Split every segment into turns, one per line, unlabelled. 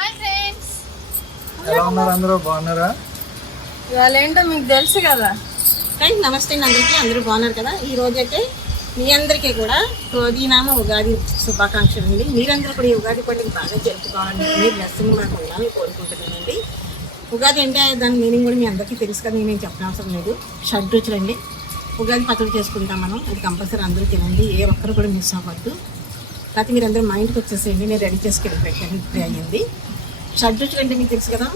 Hi friends
ఎలా ఉన్నారు అందరూ? బాగున్నారా?
ఇవాళ ఏంటో మీకు తెలుసు కదా. ఫ్రెండ్స్ నమస్తే. అండి అందరికీ అందరూ బాగున్నారు కదా? ఈ రోజైతే మీ అందరికీ కూడా క్రోధీనామ ఉగాది శుభాకాంక్షలు అండి. మీరందరూ కూడా ఈ ఉగాది పండుగ బాగా జరుపుకోవాలని మీ బ్లెస్సింగ్ మాకు ఉండాలని కోరుకుంటున్నానండి. ఉగాది అంటే దాని మీనింగ్ కూడా మీ అందరికీ తెలుసు కదా నేను చెప్పిన అవసరం లేదు. షడ్ రుచులండి ఉగాది పచ్చడి చేసుకుంటాం మనం. అది కంపల్సరీ అందరూ తినండి. ఏ ఒక్కరు కూడా మిస్ అవ్వద్దు. కాకపోతే మీరు అందరూ మా ఇంటికి వచ్చేసేయండి నేను రెడీ చేసుకెళ్ళి పెట్టాను అయ్యింది. షడ్రుచులు అంటే మీకు తెలుసు కదా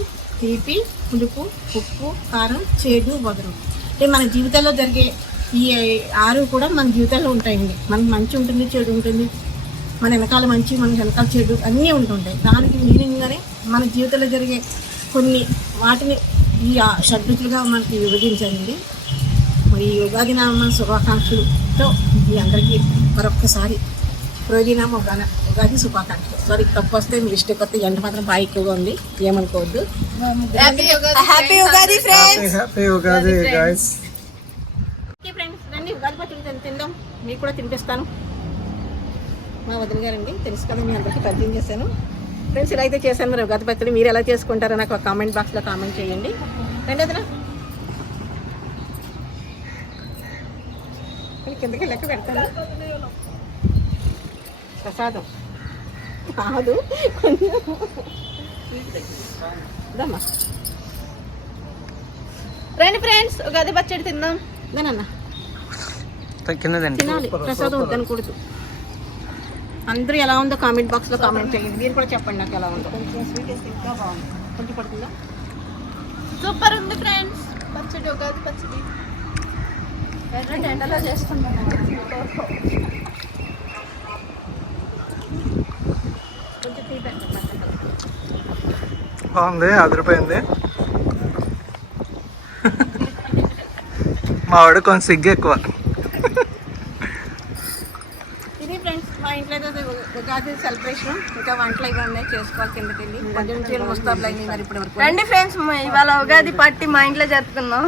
తీపి పులుపు ఉప్పు కారం చేదు వగరు. అంటే మన జీవితంలో జరిగే ఈ ఆరు కూడా మన జీవితంలో ఉంటాయండి. మనకి మంచి ఉంటుంది చెడు ఉంటుంది. మన వెనకాల మంచి మన వెనకాల చెడు అన్నీ ఉంటుంటాయి. దానికి మీనింగ్గానే మన జీవితంలో జరిగే కొన్ని వాటిని ఈ ఆ- షడ్రుచులుగా మనకి విభజించారండి. మరి యుగాది నామ శుభాకాంక్షలతో మీ అందరికీ మరొక్కసారి రోజునామ ఉగాది ఉగాది శుభాకాంక్షలు. సారీ తప్పు వస్తే మీ ఇష్టం కొత్త ఎండ మాత్రం బాగా ఎక్కువగా ఉంది. ఏమనుకోవద్దు. Happy Ugadi friends
happy Ugadi guys
friends రండి ఉగాది పచ్చడి తిందాం. మీకు కూడా తినిపిస్తాను. మా వదిన గారండి తెలుసు కదా మీ అందరికీ పరిచయం చేశాను. ఫ్రెండ్స్ ఇలా అయితే చేశాను మరి ఉగాది పచ్చడి మీరు ఎలా చేసుకుంటారో నాకు కామెంట్ బాక్స్లో కామెంట్ చేయండి. రండి కిందకి లెక్క పెడతాను. ప్రసాదం. కాదు కొంచెం.
రండి ఫ్రెండ్స్ ఉగాది పచ్చడి తిందాం.
తినాలి ప్రసాదం వద్దనకూడదు. అందరూ ఎలా ఉందో కామెంట్ బాక్స్లో కామెంట్ చేయండి. మీరు కూడా చెప్పండి నాకు ఎలా ఉందో. కొంచెం పడుతుందా
సూపర్ ఉంది ఫ్రెండ్స్. పచ్చడి ఉగాది పచ్చడి. ఎర్రటి ఎండలో
కొంచెం టీ పెట్టండి
బాగుంది అదిరిపోయింది. మా వాడు కొంచెం సిగ్గు ఎక్కువ.
ఇది ఫ్రెండ్స్ మా ఇంట్లో ఉగాది సెలబ్రేషన్. ఇంకా వంటలు ఇవి ఉన్నాయి చేసుకోవాలి కిందకి వెళ్ళి మధ్య నుంచి ముస్తాబులు మరి వరకు.
రండి ఫ్రెండ్స్ ఇవాళ ఉగాది పార్టీ మా ఇంట్లో జరుపుకుందాం.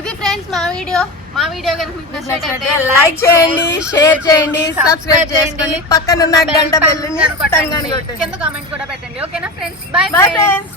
ఇది ఫ్రెండ్స్ మా వీడియో. మా వీడియో కనుక మీకు నచ్చినట్లయితే
లైక్ చేయండి షేర్ చేయండి సబ్స్క్రైబ్ చేసుకోండి పక్కన ఉన్న గంట బెల్లుని
కింద కామెంట్ కూడా పెట్టండి. ఓకేనా ఫ్రెండ్స్ బాయ్ బాయ్ ఫ్రెండ్స్